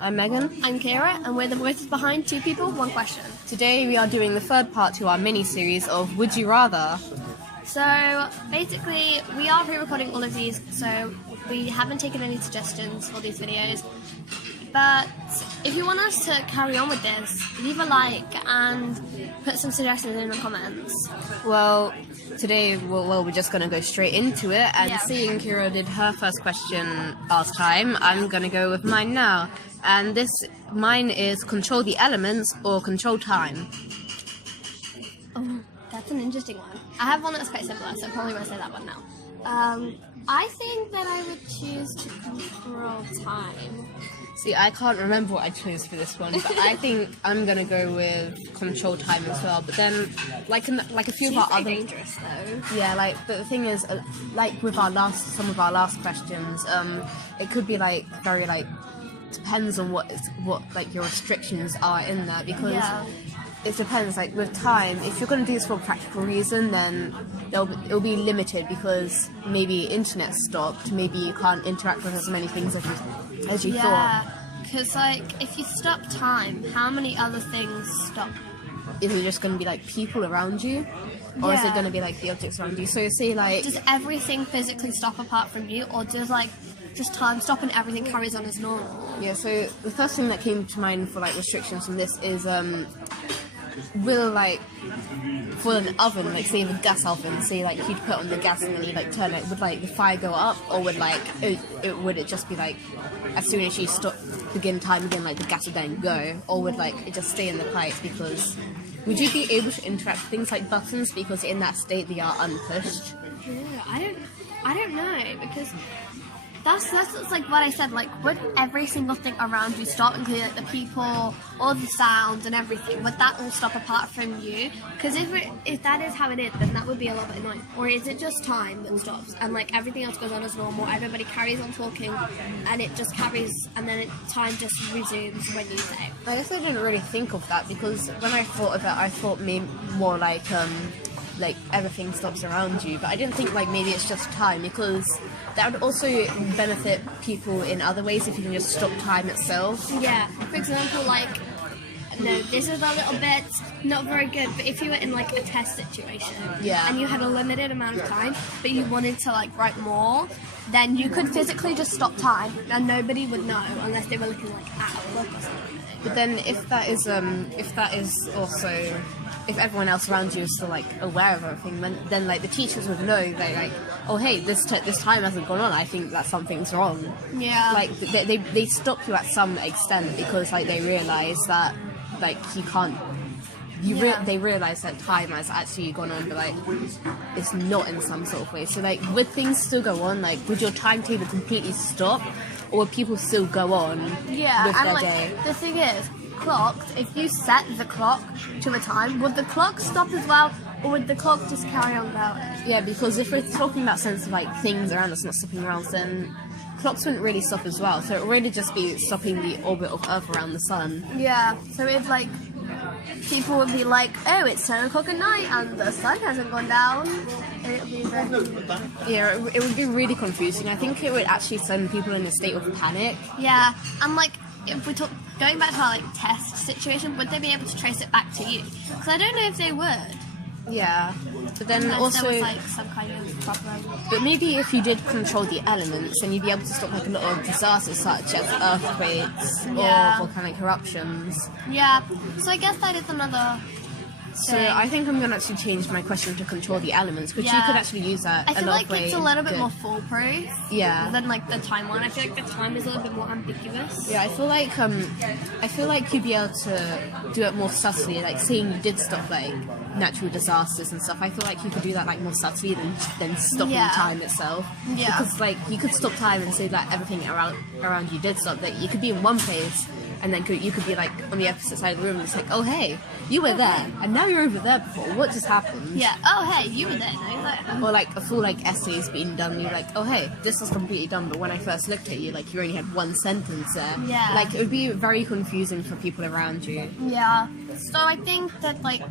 I'm Megan. I'm Kira, and we're the voices behind Two People, One Question. Today we are doing the third part to our mini-series of Would You Rather? So, basically, we are pre-recording all of these, so we haven't taken any suggestions for these videos. But if you want us to carry on with this, leave a like and put some suggestions in the comments. Well, today we're just going to go straight into it, and Yeah. seeing Kira did her first question last time, I'm going to go with mine now. And mine is control the elements or control time. Oh, that's an interesting one. I have one that's quite similar, so I probably won't say that one now. I think that I would choose to control time. See, I can't remember what I chose for this one, but I think I'm going to go with control time as well. But then, like a few of our other... dangerous, though. Yeah, like, but the thing is, like with some of our last questions, it could be like very like depends on what like your restrictions are in there, because it depends. Like with time, if you're going to do this for a practical reason, then it'll be limited because maybe internet stopped, maybe you can't interact with as many things as you thought. Yeah, because like if you stop time, how many other things stop? Is it just going to be like people around you, or is it Yeah. going to be like the objects around you? So say like, Does everything physically stop apart from you, or does like just time stop and everything carries on as normal? yeah. So the first thing that came to mind for like restrictions from this is will like for an oven, like say the gas oven, say like you'd put on the gas and then you like turn it, would like the fire go up, or would like would it just be like as soon as you begin time again, like the gas would then go, or would like it just stay in the pipes? Because would you be able to interact with things like buttons, because in that state they are unpushed? Yeah, I don't know, because that's like what I said. Like, would every single thing around you stop, including like the people, all the sounds and everything? Would that all stop apart from you? Because if that is how it is, then that would be a little bit annoying. Or is it just time that stops and like everything else goes on as normal? Everybody carries on talking, and it just carries, and then time just resumes when you say. I guess I didn't really think of that, because when I thought of it, I thought more like everything stops around you, but I didn't think like maybe it's just time, because that would also benefit people in other ways if you can just stop time itself. Yeah, for example, like, no, this is a little bit not very good, but if you were in like a test situation, and you had a limited amount of time, but you wanted to like write more, then you could physically just stop time, and nobody would know unless they were looking like at a book or something. But then if that is also, if everyone else around you is still like aware of everything, then like the teachers would know that like, oh hey, this time hasn't gone on, I think that something's wrong. Yeah. Like they stop you at some extent, because like they realise that like you can't. They realise that time has actually gone on, but like it's not in some sort of way. So like, would things still go on? Like, would your timetable completely stop, or would people still go on with their day? The thing is, clocks, if you set the clock to a time, would the clock stop as well, or would the clock just carry on going? Yeah, because if we're talking about sense of like things around us not stopping around, then clocks wouldn't really stop as well. So it would really just be stopping the orbit of Earth around the sun. Yeah, so it's like people would be like, oh, it's 10 o'clock at night and the sun hasn't gone down. And it would be it would be really confusing. I think it would actually send people in a state of panic. Yeah, and like, if we talk, going back to our like test situation, would they be able to trace it back to you? Because I don't know if they would. Yeah, but then Unless also, there was like some kind of problem. but maybe if you did control the elements, then you'd be able to stop like a lot of disasters such as earthquakes Yeah. or volcanic eruptions. Yeah, so I guess that is another So thing. I think I'm going to actually change my question to control the elements, because you Yeah. could actually use that I feel a lot like of ways. it's a little bit more foolproof Yeah. than like the time one. I feel like the time is a little bit more ambiguous. Yeah, I feel like you'd be able to do it more subtly. Like saying you did stop like natural disasters and stuff. I feel like you could do that like more subtly than stopping Yeah. time itself. Yeah. Because like you could stop time and say that everything around you did stop. Like you could be in one place, and then you could be like on the opposite side of the room, and it's like, oh hey, you were there, and now you're over there before. What just happened? Yeah. Oh hey, you were there. No? Or like a full like essay's being done, you're like, oh hey, this was completely done, but when I first looked at you, like you only had one sentence there. Yeah. Like it would be very confusing for people around you. Yeah. So I think that like,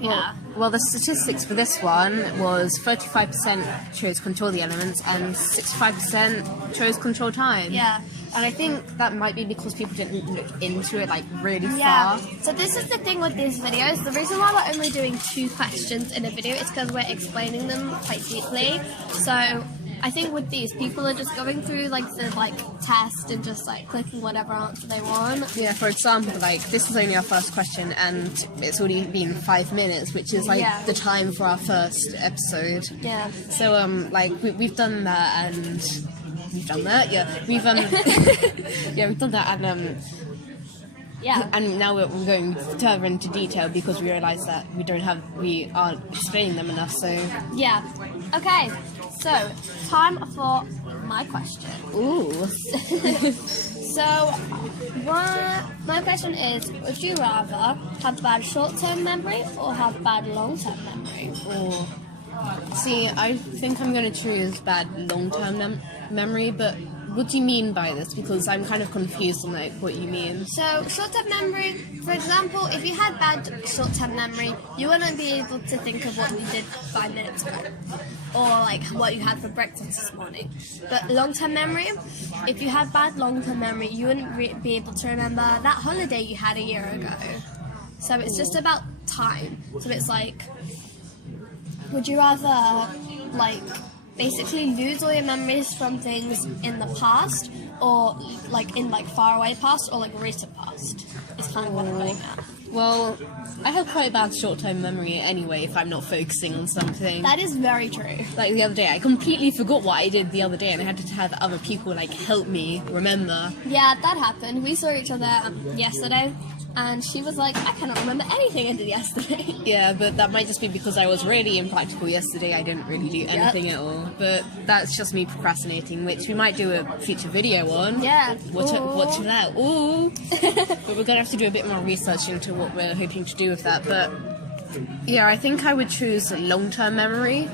yeah. Well, the statistics for this one was 35% chose control the elements and 65% chose control time. Yeah. And I think that might be because people didn't look into it like really Yeah. far. So this is the thing with these videos. The reason why we're only doing 2 questions in a video is because we're explaining them quite deeply. So I think with these, people are just going through like the test and just like clicking whatever answer they want. Yeah, for example, like this was only our first question and it's already been 5 minutes, which is like Yeah. the time for our first episode. Yeah. So like we've done that and we've done that. Yeah, we've yeah, we've done that Yeah. and now we're going further into detail because we realise that we aren't explaining them enough. So Yeah. Okay. So time for my question. ooh, So, my question is, would you rather have bad short-term memory or have bad long-term memory? ooh. See, I think I'm going to choose bad long-term memory, but what do you mean by this? Because I'm kind of confused on like what you mean. So, short-term memory, for example, if you had bad short-term memory, you wouldn't be able to think of what you did 5 minutes ago, or like what you had for breakfast this morning. But long-term memory, if you had bad long-term memory, you wouldn't be able to remember that holiday you had a year ago. So it's just about time. So it's like, would you rather like basically lose all your memories from things in the past, or like in like far away past, or like recent past? Is kind of what I'm getting at. Well, I have quite a bad short-term memory anyway if I'm not focusing on something. That is very true. Like the other day, I completely forgot what I did the other day and I had to have other people like help me remember. Yeah, that happened. We saw each other yesterday, and she was like, I cannot remember anything I did yesterday. Yeah, but that might just be because I was really impractical yesterday. I didn't really do anything at all. But that's just me procrastinating, which we might do a future video on. Yeah. Watch that. Ooh. But we're going to have to do a bit more research into what we're hoping to do with that. But yeah, I think I would choose long-term memory.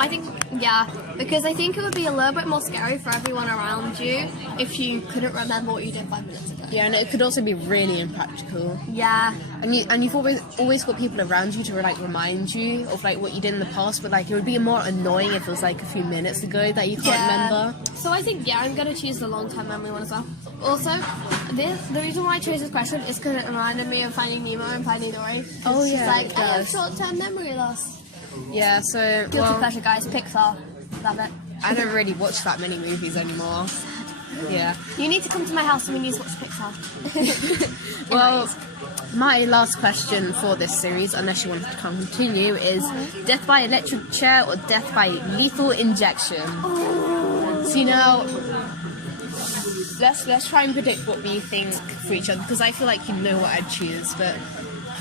I think, yeah, because I think it would be a little bit more scary for everyone around you if you couldn't remember what you did 5 minutes ago. Yeah, and it could also be really impractical. Yeah. And you've always got people around you to like remind you of like what you did in the past, but like it would be more annoying if it was like a few minutes ago that you can't remember. So I think, yeah, I'm going to choose the long-term memory one as well. Also, the reason why I chose this question is because it reminded me of Finding Nemo and Finding Dory. Oh, She's yeah, like, it I have does. short-term memory loss. Yeah, so Guilty well, pleasure, guys. Pixar. Love it. I don't really watch that many movies anymore. Yeah. You need to come to my house and we need to watch Pixar. Well, my last question for this series, unless you want to continue, is death by electric chair or death by lethal injection? So now, let's try and predict what we think for each other, because I feel like you know what I'd choose, but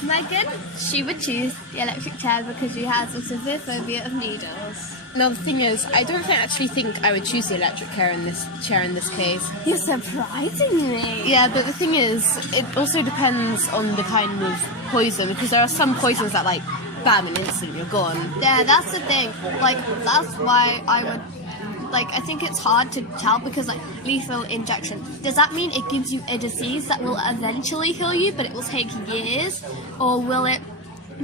Megan, she would choose the electric chair because she has a severe phobia of needles. now the thing is, I don't actually think I would choose the electric chair in this case. You're surprising me. Yeah, but the thing is, it also depends on the kind of poison, because there are some poisons that like, bam, and instantly you're gone. Yeah, that's the thing. Like, that's why I would... Like, I think it's hard to tell because, like, lethal injection. Does that mean it gives you a disease that will eventually kill you, but it will take years? Or will it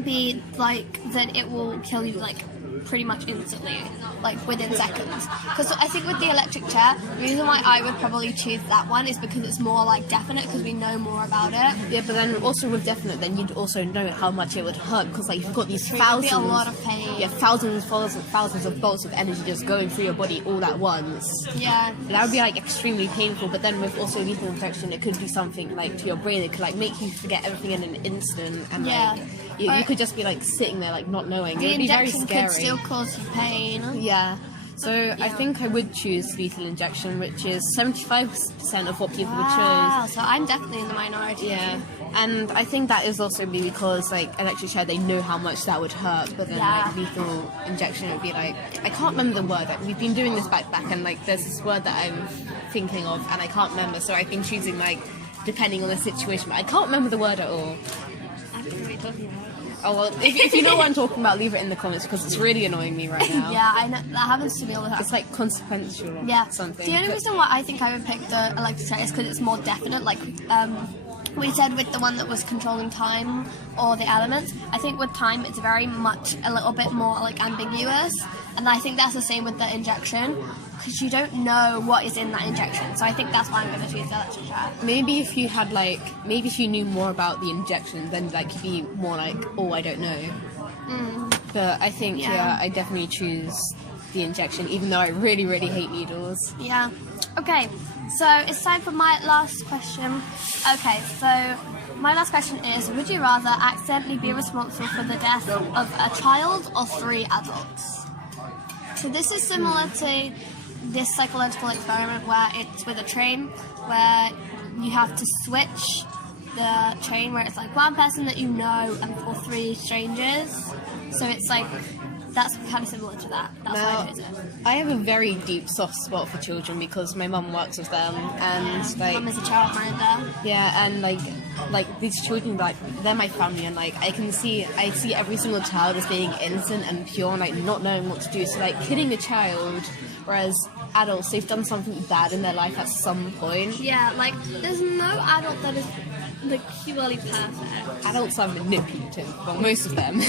be, like, that it will kill you, like, pretty much instantly, like, within seconds? Because I think with the electric chair, the reason why I would probably choose that one is because it's more, like, definite, because we know more about it. Yeah, but then also with definite, then you'd also know how much it would hurt, because like you've got these It would be thousands, a lot of pain. yeah, thousands of bolts of energy just going through your body all at once. Yeah. That would be like extremely painful. But then with also lethal injection, it could do something like to your brain. It could like make you forget everything in an instant, and Yeah. like you could just be like sitting there like not knowing. The It would be very injection scary. could still cause you pain. Yeah. So I think I would choose lethal injection, which is 75% of what people would choose. Wow, so I'm definitely in the minority. Yeah, and I think that is also because like electric chair, they know how much that would hurt, but then Yeah. like lethal injection, it would be like, I can't remember the word. Like, we've been doing this back and like there's this word that I'm thinking of and I can't remember. So I've been choosing like depending on the situation, but I can't remember the word at all. I don't know what you're talking about. Oh well, if you know what I'm talking about, leave it in the comments because it's really annoying me right now. Yeah, I know, that happens to me all the time. It's like consequential. Or Yeah. something. The only But- reason why I think I would pick the electric chair is because it's more definite. Like we said with the one that was controlling time or the elements, I think with time it's very much a little bit more like ambiguous, and I think that's the same with the injection because you don't know what is in that injection. So I think that's why I'm going to choose the electric chair. Maybe if you had maybe if you knew more about the injection, then you'd be more like, oh, I don't know. But I think I definitely choose the injection, even though I really, really hate needles. Yeah. Okay, so it's time for my last question. Okay, so my last question is, would you rather accidentally be responsible for the death of a child or 3 adults? So this is similar to this psychological experiment where it's with a train, where you have to switch the train, where it's like one person that you know and for 3 strangers. So it's like, that's kind of similar to that. That's why I chose it. I have a very deep soft spot for children because my mum works with them, and Mum is a childminder. Yeah, and like these children, they're my family, and I see every single child as being innocent and pure, and not knowing what to do. So killing a child, whereas adults, they've done something bad in their life at some point. Yeah, there's no adult that is purely perfect. Adults are manipulative. Well, most of them.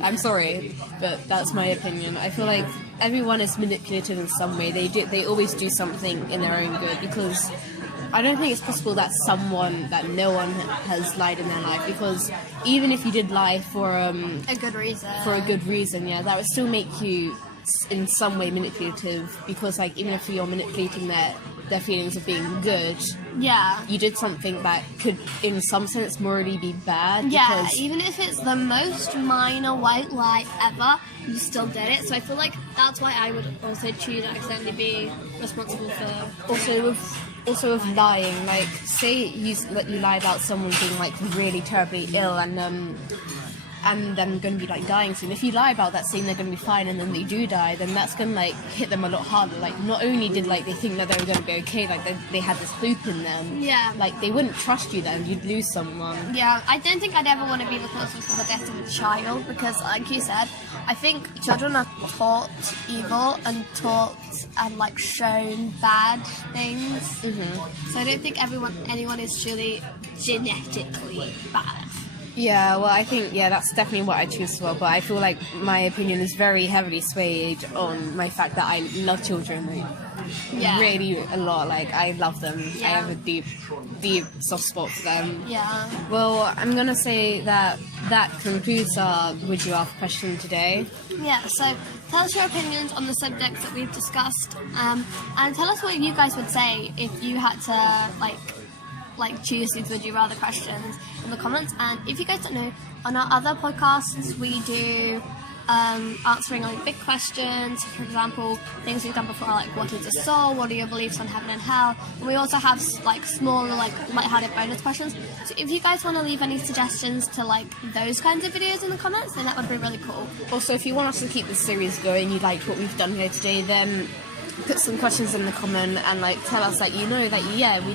I'm sorry, but that's my opinion. I feel like everyone is manipulative in some way. They always do something in their own good, because I don't think it's possible that no one has lied in their life, because even if you did lie for a good reason, that would still make you in some way manipulative, because even if you're manipulating their feelings of being good, you did something that could in some sense morally be bad. Yeah, even if it's the most minor white lie ever, you still did it. So I feel like that's why I would also choose accidentally be responsible for. Also with lying, say you lie about someone being really terribly ill and them going to be dying soon. If you lie about that, saying they're going to be fine, and then they do die, then that's going to hit them a lot harder. Not only did they think that they were going to be okay, they had this hope in them. Yeah. They wouldn't trust you then. You'd lose someone. Yeah, I don't think I'd ever want to be responsible for the death of a child, because like you said, I think children are taught evil and shown bad things. Mm-hmm. So I don't think anyone is truly genetically bad. Yeah, well, I think, that's definitely what I choose as well, but I feel like my opinion is very heavily swayed on my fact that I love children, really a lot. I love them. I have a deep, deep soft spot for them. Yeah. Well, I'm going to say that concludes our Would You Rather question today. Yeah, so tell us your opinions on the subjects that we've discussed, and tell us what you guys would say if you had to, choose these Would You Rather questions in the comments. And if you guys don't know, on our other podcasts we do answering big questions. For example, things we've done before are what is a soul, what are your beliefs on heaven and hell, and we also have smaller lighthearted bonus questions. So if you guys want to leave any suggestions to those kinds of videos in the comments, then that would be really cool. Also, if you want us to keep this series going, you liked what we've done here today, then put some questions in the comment and tell us that we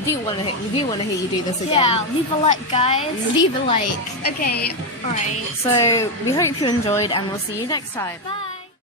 do want to hear you do this again. Yeah, leave a like, guys. Leave a like. Okay, alright. So we hope you enjoyed, and we'll see you next time. Bye.